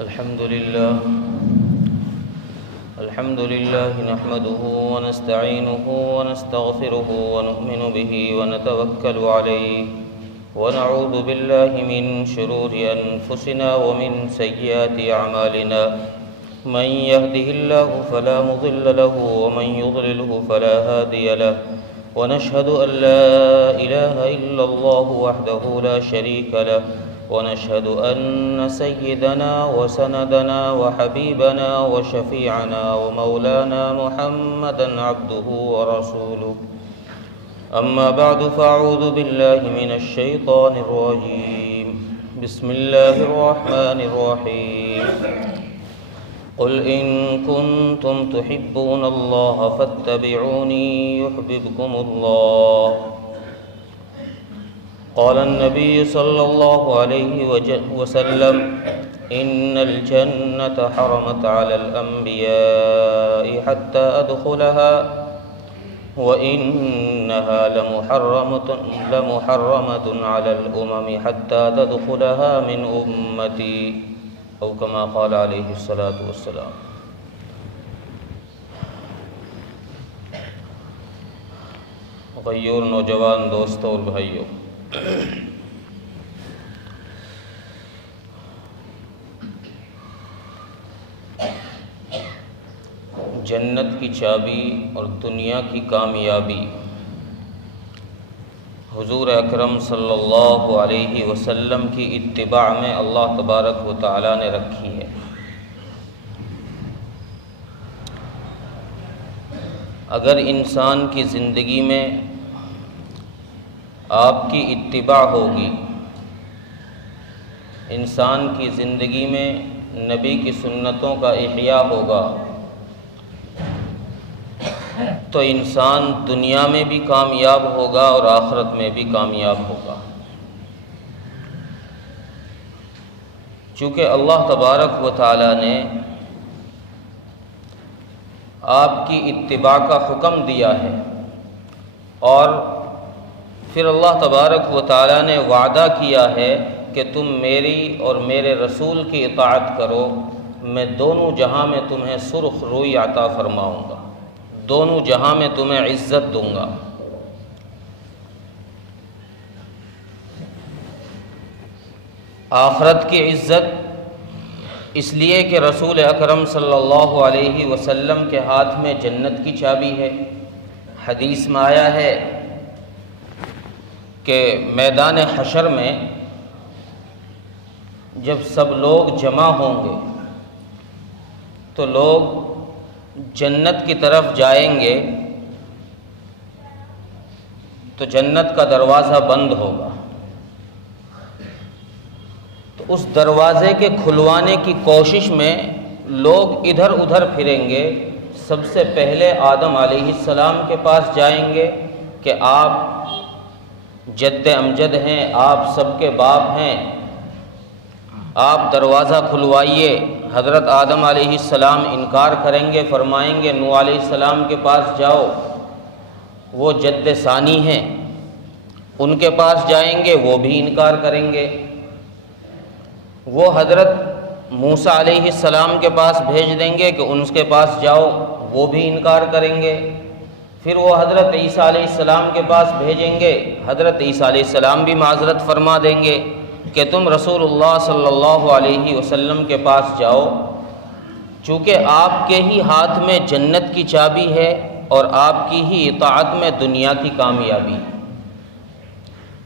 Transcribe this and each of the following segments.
الحمد لله نحمده ونستعينه ونستغفره ونؤمن به ونتوكل عليه ونعوذ بالله من شرور أنفسنا ومن سيئات أعمالنا من يهده الله فلا مضل له ومن يضلله فلا هادي له ونشهد أن لا إله إلا الله وحده لا شريك له ونشهد أن سيدنا وسندنا وحبيبنا وشفيعنا ومولانا محمدا عبده ورسوله أما بعد فأعوذ بالله من الشيطان الرجيم بسم الله الرحمن الرحيم قل إن كنتم تحبون الله فاتبعوني يحببكم الله قال النبي صلى الله عليه وسلم إن الجنة حرمت على الأنبياء حتى أدخلها وإنها لمحرمة على الأمم حتى تدخلها من أمتي أو كما قال عليه الصلاة والسلام۔ غیور نوجوان دوستوں اور بھائیوں، جنت کی چابی اور دنیا کی کامیابی حضور اکرم صلی اللہ علیہ وسلم کی اتباع میں اللہ تبارک و تعالی نے رکھی ہے۔ اگر انسان کی زندگی میں آپ کی اتباع ہوگی، انسان کی زندگی میں نبی کی سنتوں کا احیاء ہوگا، تو انسان دنیا میں بھی کامیاب ہوگا اور آخرت میں بھی کامیاب ہوگا۔ چونکہ اللہ تبارک و تعالی نے آپ کی اتباع کا حکم دیا ہے، اور پھر اللہ تبارک و تعالی نے وعدہ کیا ہے کہ تم میری اور میرے رسول کی اطاعت کرو، میں دونوں جہاں میں تمہیں سرخ روئی عطا فرماؤں گا، دونوں جہاں میں تمہیں عزت دوں گا۔ آخرت کی عزت اس لیے کہ رسول اکرم صلی اللہ علیہ وسلم کے ہاتھ میں جنت کی چابی ہے۔ حدیث میں آیا ہے کہ میدان حشر میں جب سب لوگ جمع ہوں گے تو لوگ جنت کی طرف جائیں گے تو جنت کا دروازہ بند ہوگا، تو اس دروازے کے کھلوانے کی کوشش میں لوگ ادھر ادھر پھریں گے۔ سب سے پہلے آدم علیہ السلام کے پاس جائیں گے کہ آپ جد امجد ہیں، آپ سب کے باپ ہیں، آپ دروازہ کھلوائیے۔ حضرت آدم علیہ السلام انکار کریں گے، فرمائیں گے نوح علیہ السلام کے پاس جاؤ، وہ جد ثانی ہیں، ان کے پاس جائیں گے، وہ بھی انکار کریں گے۔ وہ حضرت موسیٰ علیہ السلام کے پاس بھیج دیں گے کہ ان کے پاس جاؤ، وہ بھی انکار کریں گے۔ پھر وہ حضرت عیسیٰ علیہ السلام کے پاس بھیجیں گے، حضرت عیسیٰ علیہ السلام بھی معذرت فرما دیں گے کہ تم رسول اللہ صلی اللہ علیہ وسلم کے پاس جاؤ، چونکہ آپ کے ہی ہاتھ میں جنت کی چابی ہے اور آپ کی ہی اطاعت میں دنیا کی کامیابی۔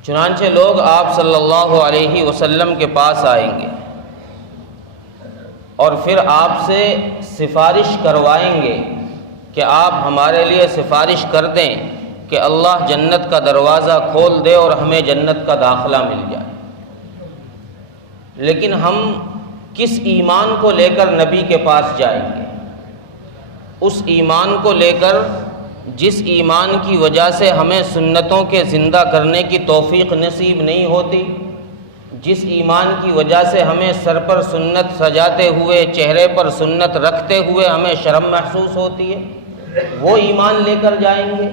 چنانچہ لوگ آپ صلی اللہ علیہ وسلم کے پاس آئیں گے اور پھر آپ سے سفارش کروائیں گے کہ آپ ہمارے لیے سفارش کر دیں کہ اللہ جنت کا دروازہ کھول دے اور ہمیں جنت کا داخلہ مل جائے۔ لیکن ہم کس ایمان کو لے کر نبی کے پاس جائیں گے؟ اس ایمان کو لے کر جس ایمان کی وجہ سے ہمیں سنتوں کے زندہ کرنے کی توفیق نصیب نہیں ہوتی، جس ایمان کی وجہ سے ہمیں سر پر سنت سجاتے ہوئے، چہرے پر سنت رکھتے ہوئے ہمیں شرم محسوس ہوتی ہے، وہ ایمان لے کر جائیں گے۔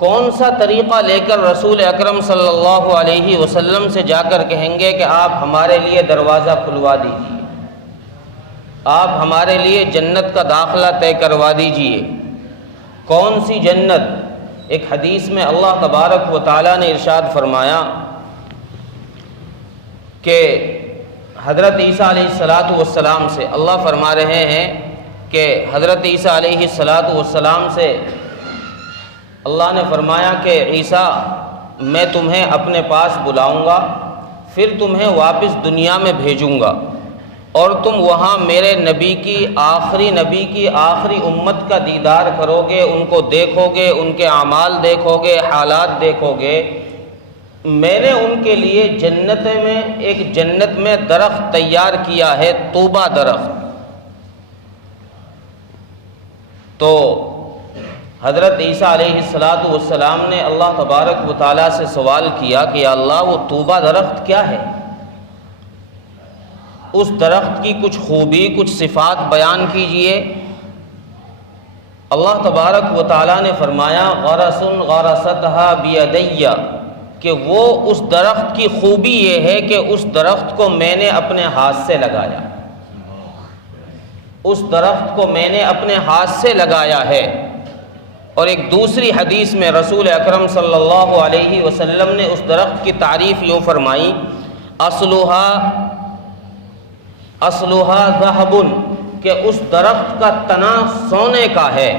کون سا طریقہ لے کر رسول اکرم صلی اللہ علیہ وسلم سے جا کر کہیں گے کہ آپ ہمارے لیے دروازہ کھلوا دیجیے، آپ ہمارے لیے جنت کا داخلہ طے کروا دیجیے؟ کون سی جنت؟ ایک حدیث میں اللہ تبارک و تعالیٰ نے ارشاد فرمایا کہ حضرت عیسیٰ علیہ السلام سے اللہ فرما رہے ہیں کہ حضرت عیسیٰ علیہ السلام سے اللہ نے فرمایا کہ عیسیٰ میں تمہیں اپنے پاس بلاؤں گا، پھر تمہیں واپس دنیا میں بھیجوں گا، اور تم وہاں میرے نبی کی آخری امت کا دیدار کرو گے، ان کو دیکھو گے، ان کے اعمال دیکھو گے، حالات دیکھو گے۔ میں نے ان کے لیے ایک جنت میں درخت تیار کیا ہے، طوبہ درخت۔ تو حضرت عیسیٰ علیہ السلام نے اللہ تبارک و تعالیٰ سے سوال کیا کہ یا اللہ وہ طوبہ درخت کیا ہے؟ اس درخت کی کچھ خوبی، کچھ صفات بیان کیجئے۔ اللہ تبارک و تعالیٰ نے فرمایا غرس غرستھا بیدی، کہ وہ اس درخت کی خوبی یہ ہے کہ اس درخت کو میں نے اپنے ہاتھ سے لگایا، اس درخت کو میں نے اپنے ہاتھ سے لگایا ہے۔ اور ایک دوسری حدیث میں رسول اکرم صلی اللہ علیہ وسلم نے اس درخت کی تعریف یوں فرمائی اصلھا ذہب، کہ اس درخت کا تنا سونے کا ہے۔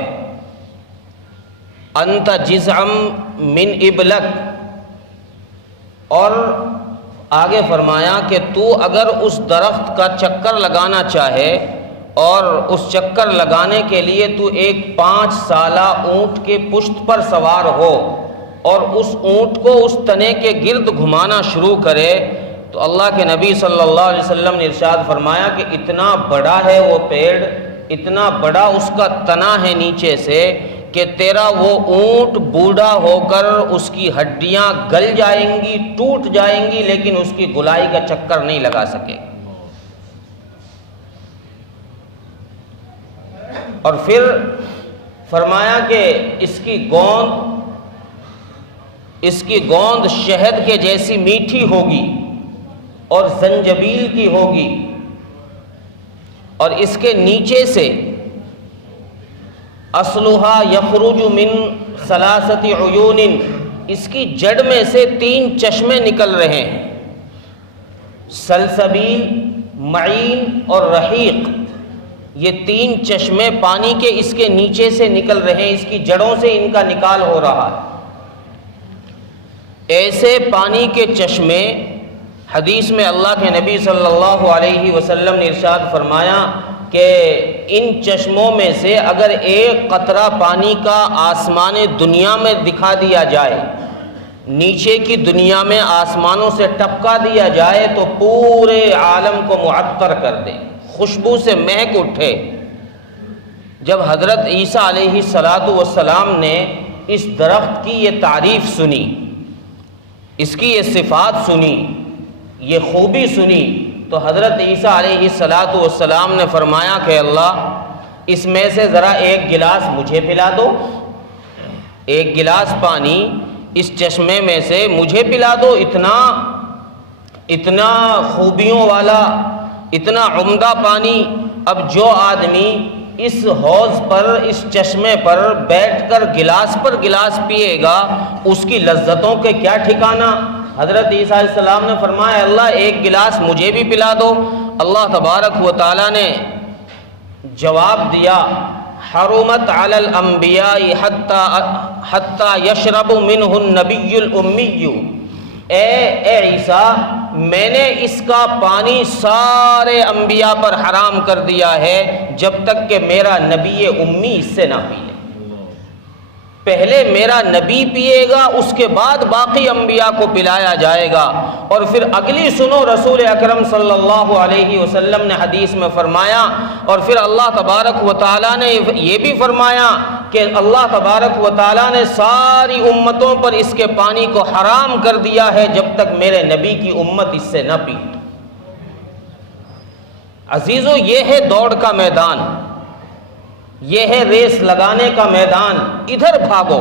انت جذع من ابلک، اور آگے فرمایا کہ تو اگر اس درخت کا چکر لگانا چاہے اور اس چکر لگانے کے لیے تو ایک 5 سالہ اونٹ کے پشت پر سوار ہو اور اس اونٹ کو اس تنے کے گرد گھمانا شروع کرے، تو اللہ کے نبی صلی اللہ علیہ وسلم نے ارشاد فرمایا کہ اتنا بڑا ہے وہ پیڑ، اتنا بڑا اس کا تنا ہے نیچے سے کہ تیرا وہ اونٹ بوڑھا ہو کر اس کی ہڈیاں گل جائیں گی، ٹوٹ جائیں گی، لیکن اس کی گلائی کا چکر نہیں لگا سکے۔ اور پھر فرمایا کہ اس کی گوند شہد کے جیسی میٹھی ہوگی اور زنجبیل کی ہوگی، اور اس کے نیچے سے اصلھا یخرج من 3 عیون، اس کی جڑ میں سے 3 چشمے نکل رہے ہیں، سلسبیل، معین اور رحیق۔ یہ 3 چشمے پانی کے اس کے نیچے سے نکل رہے ہیں، اس کی جڑوں سے ان کا نکال ہو رہا ہے۔ ایسے پانی کے چشمے، حدیث میں اللہ کے نبی صلی اللہ علیہ وسلم نے ارشاد فرمایا کہ ان چشموں میں سے اگر ایک قطرہ پانی کا آسمان دنیا میں دکھا دیا جائے، نیچے کی دنیا میں آسمانوں سے ٹپکا دیا جائے، تو پورے عالم کو معطر کر دے، خوشبو سے مہک اٹھے۔ جب حضرت عیسیٰ علیہ السلام نے اس درخت کی یہ تعریف سنی، اس کی یہ صفات سنی، یہ خوبی سنی، تو حضرت عیسیٰ علیہ السلام نے فرمایا کہ اللہ اس میں سے ذرا ایک گلاس مجھے پلا دو، ایک گلاس پانی اس چشمے میں سے مجھے پلا دو۔ اتنا خوبیوں والا، اتنا عمدہ پانی۔ اب جو آدمی اس حوض پر، اس چشمے پر بیٹھ کر گلاس پر گلاس پیے گا، اس کی لذتوں کے کیا ٹھکانہ۔ حضرت عیسیٰ علیہ السلام نے فرمایا اللہ ایک گلاس مجھے بھی پلا دو۔ اللہ تبارک و تعالیٰ نے جواب دیا حرمت علی الانبیاء حتی یشرب منہ النبی الامی، اے عیسیٰ میں نے اس کا پانی سارے انبیاء پر حرام کر دیا ہے جب تک کہ میرا نبی امی اس سے نہ پی لے۔ پہلے میرا نبی پیے گا، اس کے بعد باقی انبیاء کو پلایا جائے گا۔ اور پھر اگلی سنو، رسول اکرم صلی اللہ علیہ وسلم نے حدیث میں فرمایا، اور پھر اللہ تبارک و تعالیٰ نے یہ بھی فرمایا کہ اللہ تبارک و تعالیٰ نے ساری امتوں پر اس کے پانی کو حرام کر دیا ہے جب تک میرے نبی کی امت اس سے نہ پی۔ عزیزو، یہ ہے دوڑ کا میدان، یہ ہے ریس لگانے کا میدان۔ ادھر بھاگو،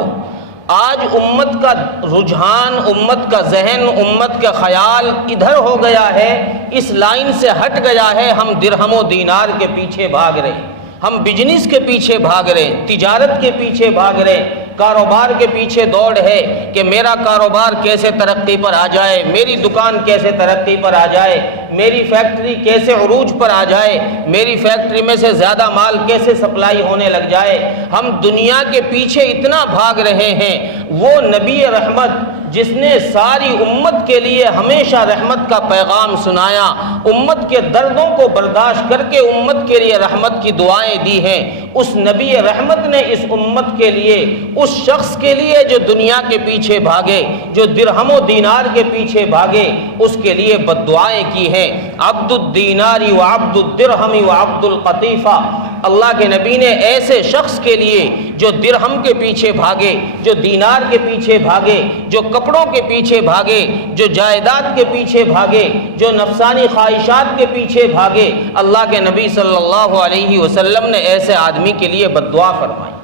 آج امت کا رجحان، امت کا ذہن، امت کا خیال ادھر ہو گیا ہے، اس لائن سے ہٹ گیا ہے۔ ہم درہم و دینار کے پیچھے بھاگ رہے ہیں، ہم بزنس کے پیچھے بھاگ رہے ہیں، تجارت کے پیچھے بھاگ رہے ہیں، کاروبار کے پیچھے دوڑ ہے کہ میرا کاروبار کیسے ترقی پر آ جائے، میری دکان کیسے ترقی پر آ جائے، میری فیکٹری کیسے عروج پر آ جائے، میری فیکٹری میں سے زیادہ مال کیسے سپلائی ہونے لگ جائے۔ ہم دنیا کے پیچھے اتنا بھاگ رہے ہیں، وہ نبی رحمت جس نے ساری امت کے لیے ہمیشہ رحمت کا پیغام سنایا، امت کے دردوں کو برداشت کر کے امت کے لیے رحمت کی دعائیں دی ہیں، اس نبی رحمت نے اس امت کے لیے، اس شخص کے لیے جو دنیا کے پیچھے بھاگے، جو درہم و دینار کے پیچھے بھاگے، اس کے لیے بد دعائیں کی ہیں۔ عبد الدینار و عبد الدرہم و عبد القطیفہ، اللہ کے نبی نے ایسے شخص کے لیے جو درہم کے پیچھے بھاگے، جو دینار کے پیچھے بھاگے، جو کپڑوں کے پیچھے بھاگے، جو جائیداد کے پیچھے بھاگے، جو نفسانی خواہشات کے پیچھے بھاگے، اللہ کے نبی صلی اللہ علیہ وسلم نے ایسے آدمی کے لیے بد دعا فرمائی۔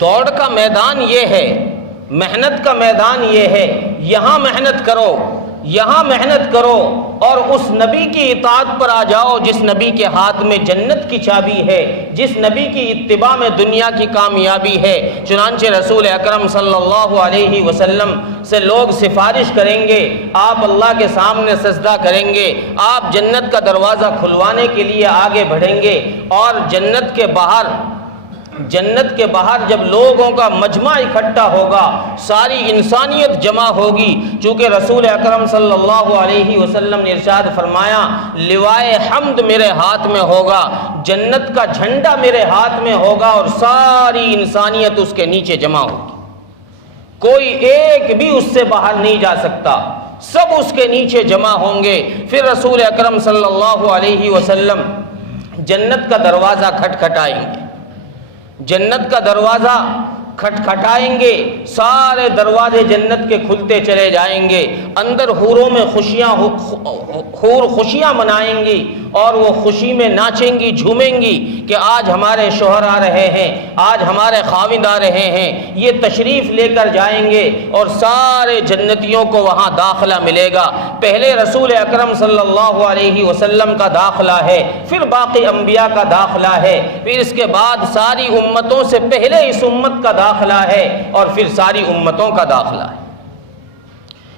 دوڑ کا میدان یہ ہے، محنت کا میدان یہ ہے، یہاں محنت کرو، یہاں محنت کرو اور اس نبی کی اطاعت پر آ جاؤ جس نبی کے ہاتھ میں جنت کی چابی ہے، جس نبی کی اتباع میں دنیا کی کامیابی ہے۔ چنانچہ رسول اکرم صلی اللہ علیہ وسلم سے لوگ سفارش کریں گے، آپ اللہ کے سامنے سجدہ کریں گے، آپ جنت کا دروازہ کھلوانے کے لیے آگے بڑھیں گے، اور جنت کے باہر جب لوگوں کا مجمع اکٹھا ہوگا، ساری انسانیت جمع ہوگی، چونکہ رسول اکرم صلی اللہ علیہ وسلم نے ارشاد فرمایا، لوائے حمد میرے ہاتھ میں ہوگا، جنت کا جھنڈا میرے ہاتھ میں ہوگا، اور ساری انسانیت اس کے نیچے جمع ہوگی، کوئی ایک بھی اس سے باہر نہیں جا سکتا، سب اس کے نیچے جمع ہوں گے۔ پھر رسول اکرم صلی اللہ علیہ وسلم جنت کا دروازہ کھٹکھٹائیں گے، جنت کا دروازہ کھٹکھٹائیں گے، سارے دروازے جنت کے کھلتے چلے جائیں گے، اندر حوروں میں حور خوشیاں منائیں گی، اور وہ خوشی میں ناچیں گی، جھومیں گی کہ آج ہمارے شوہر آ رہے ہیں، آج ہمارے خاوند آ رہے ہیں، یہ تشریف لے کر جائیں گے، اور سارے جنتیوں کو وہاں داخلہ ملے گا۔ پہلے رسول اکرم صلی اللہ علیہ وسلم کا داخلہ ہے، پھر باقی انبیاء کا داخلہ ہے، پھر اس کے بعد ساری امتوں سے پہلے اس امت کا داخلہ ہے، اور پھر ساری امتوں کا داخلہ ہے۔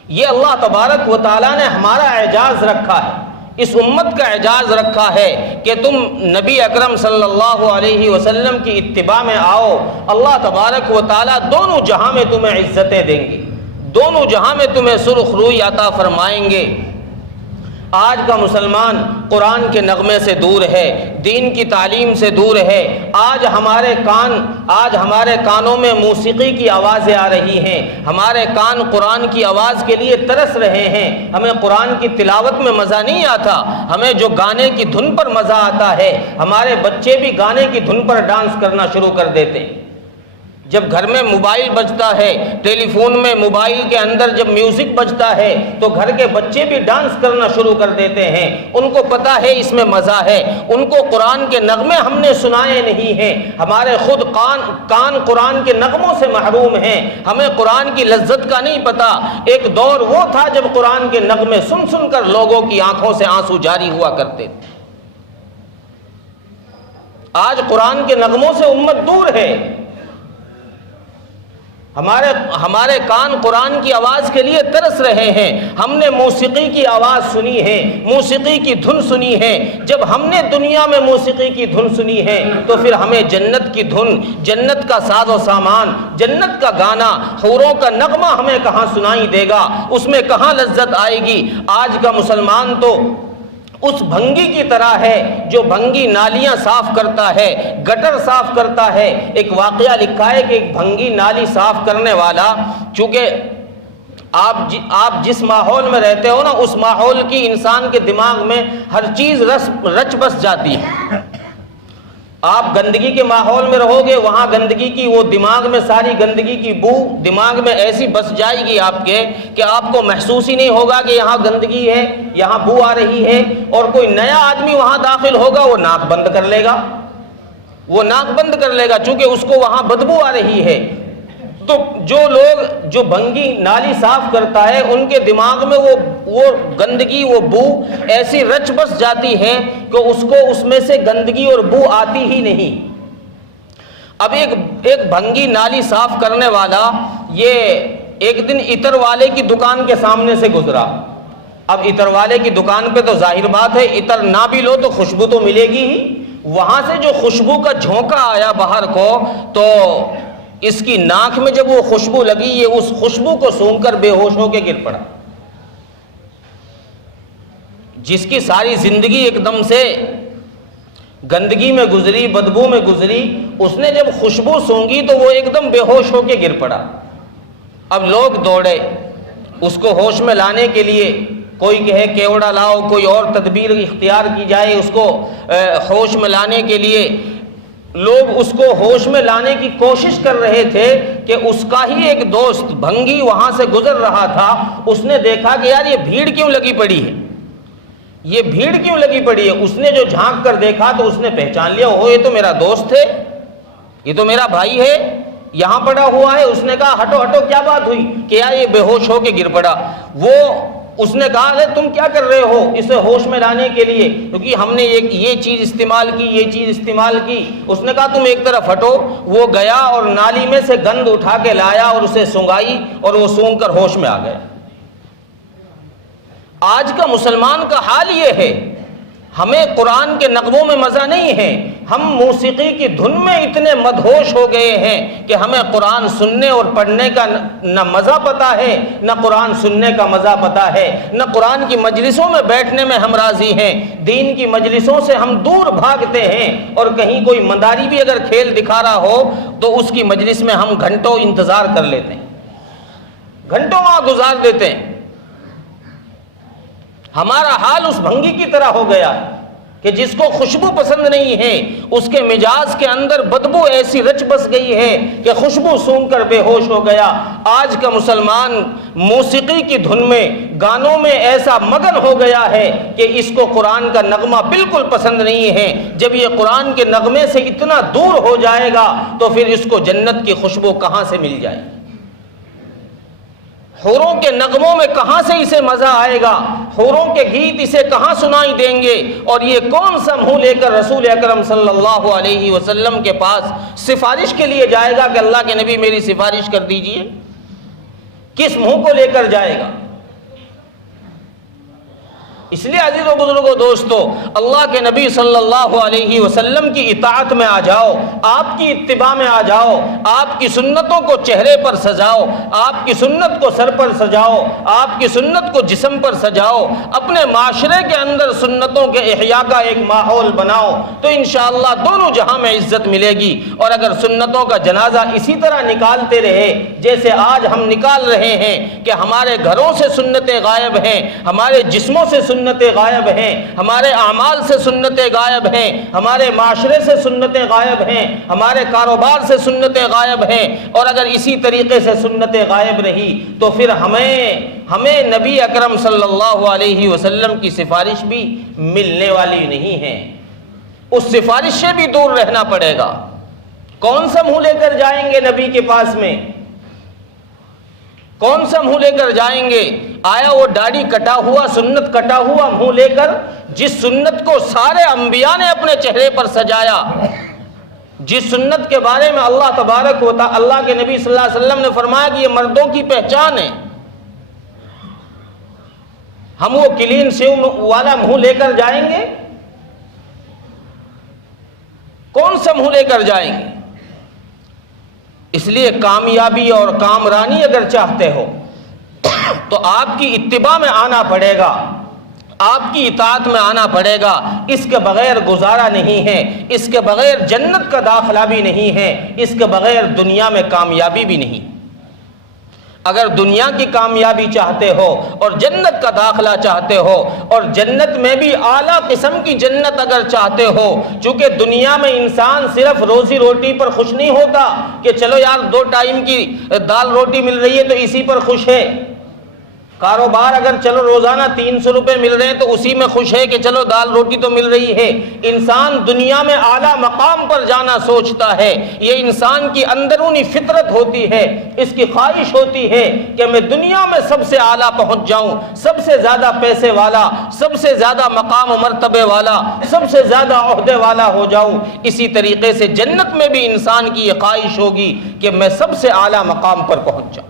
یہ اللہ تبارک و تعالیٰ نے ہمارا اعزاز رکھا ہے، اس امت کا اعزاز رکھا ہے کہ تم نبی اکرم صلی اللہ علیہ وسلم کی اتباع میں آؤ، اللہ تبارک و تعالیٰ دونوں جہاں میں تمہیں عزتیں دیں گے، دونوں جہاں میں تمہیں سرخ روئی عطا فرمائیں گے۔ آج کا مسلمان قرآن کے نغمے سے دور ہے، دین کی تعلیم سے دور ہے، آج ہمارے کانوں میں موسیقی کی آوازیں آ رہی ہیں، ہمارے کان قرآن کی آواز کے لیے ترس رہے ہیں، ہمیں قرآن کی تلاوت میں مزہ نہیں آتا، ہمیں جو گانے کی دھن پر مزہ آتا ہے، ہمارے بچے بھی گانے کی دھن پر ڈانس کرنا شروع کر دیتے ہیں۔ جب گھر میں موبائل بجتا ہے، ٹیلی فون میں موبائل کے اندر جب میوزک بجتا ہے تو گھر کے بچے بھی ڈانس کرنا شروع کر دیتے ہیں، ان کو پتہ ہے اس میں مزہ ہے، ان کو قرآن کے نغمے ہم نے سنائے نہیں ہیں، ہمارے خود کان قرآن کے نغموں سے محروم ہیں، ہمیں قرآن کی لذت کا نہیں پتہ۔ ایک دور وہ تھا جب قرآن کے نغمے سن کر لوگوں کی آنکھوں سے آنسو جاری ہوا کرتے تھے، آج قرآن کے نغموں سے امت دور ہے، ہمارے کان قرآن کی آواز کے لیے ترس رہے ہیں، ہم نے موسیقی کی آواز سنی ہے، موسیقی کی دھن سنی ہے۔ جب ہم نے دنیا میں موسیقی کی دھن سنی ہے تو پھر ہمیں جنت کی دھن، جنت کا ساز و سامان، جنت کا گانا، حوروں کا نغمہ ہمیں کہاں سنائی دے گا، اس میں کہاں لذت آئے گی۔ آج کا مسلمان تو اس بھنگی کی طرح ہے جو بھنگی نالیاں صاف کرتا ہے، گٹر صاف کرتا ہے۔ ایک واقعہ لکھا ہے کہ ایک بھنگی نالی صاف کرنے والا، چونکہ آپ جس ماحول میں رہتے ہو نا، اس ماحول کی انسان کے دماغ میں ہر چیز رچ بس جاتی ہے۔ آپ گندگی کے ماحول میں رہو گے، وہاں گندگی کی وہ دماغ میں ساری گندگی کی بو دماغ میں ایسی بس جائے گی آپ کے کہ آپ کو محسوس ہی نہیں ہوگا کہ یہاں گندگی ہے، یہاں بو آ رہی ہے، اور کوئی نیا آدمی وہاں داخل ہوگا وہ ناک بند کر لے گا۔ وہ ناک بند کر لے گا چونکہ اس کو وہاں بدبو آ رہی ہے۔ تو جو لوگ جو بھنگی نالی صاف کرتا ہے ان کے دماغ میں وہ گندگی، وہ بو ایسی رچ بس جاتی ہے کہ اس کو اس میں سے گندگی اور بو آتی ہی نہیں۔ اب ایک بھنگی نالی صاف کرنے والا یہ ایک دن عطر والے کی دکان کے سامنے سے گزرا۔ اب عطر والے کی دکان پہ تو ظاہر بات ہے عطر نہ بھی لو تو خوشبو تو ملے گی ہی۔ وہاں سے جو خوشبو کا جھونکا آیا باہر کو تو اس کی ناک میں جب وہ خوشبو لگی یہ اس خوشبو کو سونگھ کر بے ہوش ہو کے گر پڑا۔ جس کی ساری زندگی ایک دم سے گندگی میں گزری، بدبو میں گزری، اس نے جب خوشبو سونگھی تو وہ ایک دم بے ہوش ہو کے گر پڑا۔ اب لوگ دوڑے اس کو ہوش میں لانے کے لیے، کوئی کہے کیوڑا لاؤ، کوئی اور تدبیر اختیار کی جائے اس کو ہوش میں لانے کے لیے۔ لوگ اس کو ہوش میں لانے کی کوشش کر رہے تھے کہ اس کا ہی ایک دوست بھنگی وہاں سے گزر رہا تھا۔ اس نے دیکھا کہ یار یہ بھیڑ کیوں لگی پڑی ہے، یہ بھیڑ کیوں لگی پڑی ہے۔ اس نے جو جھانک کر دیکھا تو اس نے پہچان لیا، اوہ یہ تو میرا دوست ہے، یہ تو میرا بھائی ہے، یہاں پڑا ہوا ہے۔ اس نے کہا ہٹو ہٹو کیا بات ہوئی کہ یار یہ بے ہوش ہو کے گر پڑا۔ اس نے کہا ارے تم کیا کر رہے ہو اسے ہوش میں لانے کے لیے، کیونکہ ہم نے یہ چیز استعمال کی، یہ چیز استعمال کی۔ اس نے کہا تم ایک طرف ہٹو۔ وہ گیا اور نالی میں سے گند اٹھا کے لایا اور اسے سونگائی اور وہ سونگ کر ہوش میں آ گیا۔ آج کا مسلمان کا حال یہ ہے، ہمیں قرآن کے نغموں میں مزہ نہیں ہے، ہم موسیقی کی دھن میں اتنے مدہوش ہو گئے ہیں کہ ہمیں قرآن سننے اور پڑھنے کا نہ مزہ پتہ ہے، نہ قرآن سننے کا مزہ پتہ ہے، نہ قرآن کی مجلسوں میں بیٹھنے میں ہم راضی ہیں۔ دین کی مجلسوں سے ہم دور بھاگتے ہیں، اور کہیں کوئی مداری بھی اگر کھیل دکھا رہا ہو تو اس کی مجلس میں ہم گھنٹوں انتظار کر لیتے ہیں، گھنٹوں وہاں گزار دیتے ہیں۔ ہمارا حال اس بھنگی کی طرح ہو گیا کہ جس کو خوشبو پسند نہیں ہے، اس کے مزاج کے اندر بدبو ایسی رچ بس گئی ہے کہ خوشبو سونگھ کر بے ہوش ہو گیا۔ آج کا مسلمان موسیقی کی دھن میں، گانوں میں ایسا مگن ہو گیا ہے کہ اس کو قرآن کا نغمہ بالکل پسند نہیں ہے۔ جب یہ قرآن کے نغمے سے اتنا دور ہو جائے گا تو پھر اس کو جنت کی خوشبو کہاں سے مل جائے گی؟ حوروں کے نغموں میں کہاں سے اسے مزہ آئے گا؟ حوروں کے گیت اسے کہاں سنائی دیں گے؟ اور یہ کون سا منہ لے کر رسول اکرم صلی اللہ علیہ وسلم کے پاس سفارش کے لیے جائے گا کہ اللہ کے نبی میری سفارش کر دیجئے؟ کس منہ کو لے کر جائے گا؟ اس لیے عزیزو بزرگو دوستو، اللہ کے نبی صلی اللہ علیہ وسلم کی اطاعت میں آ جاؤ، آپ کی اتباع میں آ جاؤ، آپ کی سنتوں کو چہرے پر سجاؤ، آپ کی سنت کو سر پر سجاؤ، آپ کی سنت کو جسم پر سجاؤ، اپنے معاشرے کے اندر سنتوں کے احیاء کا ایک ماحول بناؤ تو انشاءاللہ دونوں جہاں میں عزت ملے گی۔ اور اگر سنتوں کا جنازہ اسی طرح نکالتے رہے جیسے آج ہم نکال رہے ہیں کہ ہمارے گھروں سے سنتیں غائب ہیں، ہمارے جسموں سے سنتیں غائب ہیں، ہمارے اعمال سے سنتیں غائب ہیں، ہمارے معاشرے سے سنتیں غائب ہیں، ہمارے کاروبار سے سنتیں غائب ہیں، اور اگر اسی طریقے سے سنتیں غائب رہی تو پھر ہمیں نبی اکرم صلی اللہ علیہ وسلم کی سفارش بھی ملنے والی نہیں ہے، اس سفارش سے بھی دور رہنا پڑے گا۔ کون سا منہ لے کر جائیں گے نبی کے پاس میں؟ کون سا منہ لے کر جائیں گے؟ آیا وہ داڑھی کٹا ہوا، سنت کٹا ہوا منہ لے کر، جس سنت کو سارے انبیاء نے اپنے چہرے پر سجایا، جس سنت کے بارے میں اللہ تبارک و تعالی، اللہ کے نبی صلی اللہ علیہ وسلم نے فرمایا کہ یہ مردوں کی پہچان ہے، ہم وہ کلین شیو والا منہ لے کر جائیں گے؟ کون سا منہ لے کر جائیں گے؟ اس لیے کامیابی اور کامرانی اگر چاہتے ہو تو آپ کی اتباع میں آنا پڑے گا، آپ کی اطاعت میں آنا پڑے گا۔ اس کے بغیر گزارا نہیں ہے، اس کے بغیر جنت کا داخلہ بھی نہیں ہے، اس کے بغیر دنیا میں کامیابی بھی نہیں۔ اگر دنیا کی کامیابی چاہتے ہو اور جنت کا داخلہ چاہتے ہو، اور جنت میں بھی اعلیٰ قسم کی جنت اگر چاہتے ہو، چونکہ دنیا میں انسان صرف روزی روٹی پر خوش نہیں ہوتا کہ چلو یار 2 ٹائم کی دال روٹی مل رہی ہے تو اسی پر خوش ہے، کاروبار اگر چلو روزانہ 300 روپے مل رہے ہیں تو اسی میں خوش ہے کہ چلو دال روٹی تو مل رہی ہے۔ انسان دنیا میں اعلیٰ مقام پر جانا سوچتا ہے، یہ انسان کی اندرونی فطرت ہوتی ہے، اس کی خواہش ہوتی ہے کہ میں دنیا میں سب سے اعلیٰ پہنچ جاؤں، سب سے زیادہ پیسے والا، سب سے زیادہ مقام و مرتبے والا، سب سے زیادہ عہدے والا ہو جاؤں۔ اسی طریقے سے جنت میں بھی انسان کی یہ خواہش ہوگی کہ میں سب سے اعلیٰ مقام پر پہنچ جاؤں۔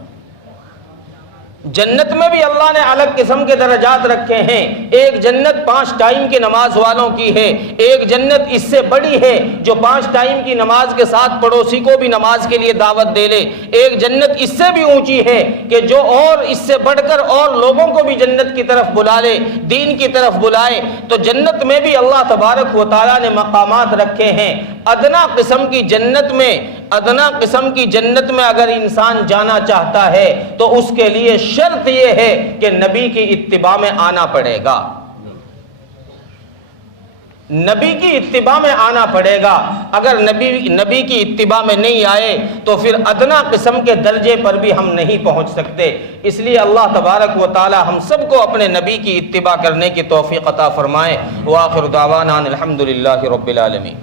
جنت میں بھی اللہ نے الگ قسم کے درجات رکھے ہیں۔ ایک جنت 5 ٹائم کی نماز والوں کی ہے، ایک جنت اس سے بڑی ہے جو 5 ٹائم کی نماز کے ساتھ پڑوسی کو بھی نماز کے لیے دعوت دے لے، ایک جنت اس سے بھی اونچی ہے کہ جو اور اس سے بڑھ کر اور لوگوں کو بھی جنت کی طرف بلا لے، دین کی طرف بلائے۔ تو جنت میں بھی اللہ تبارک و تعالیٰ نے مقامات رکھے ہیں۔ ادنا قسم کی جنت میں اگر انسان جانا چاہتا ہے تو اس کے لیے شرط یہ ہے کہ نبی کی اتباع میں آنا پڑے گا، نبی کی اتباع میں آنا پڑے گا۔ اگر نبی کی اتباع میں نہیں آئے تو پھر ادنا قسم کے درجے پر بھی ہم نہیں پہنچ سکتے۔ اس لیے اللہ تبارک و تعالی ہم سب کو اپنے نبی کی اتباع کرنے کی توفیق عطا فرمائے۔ وآخر دعوانا الحمدللہ رب العالمین۔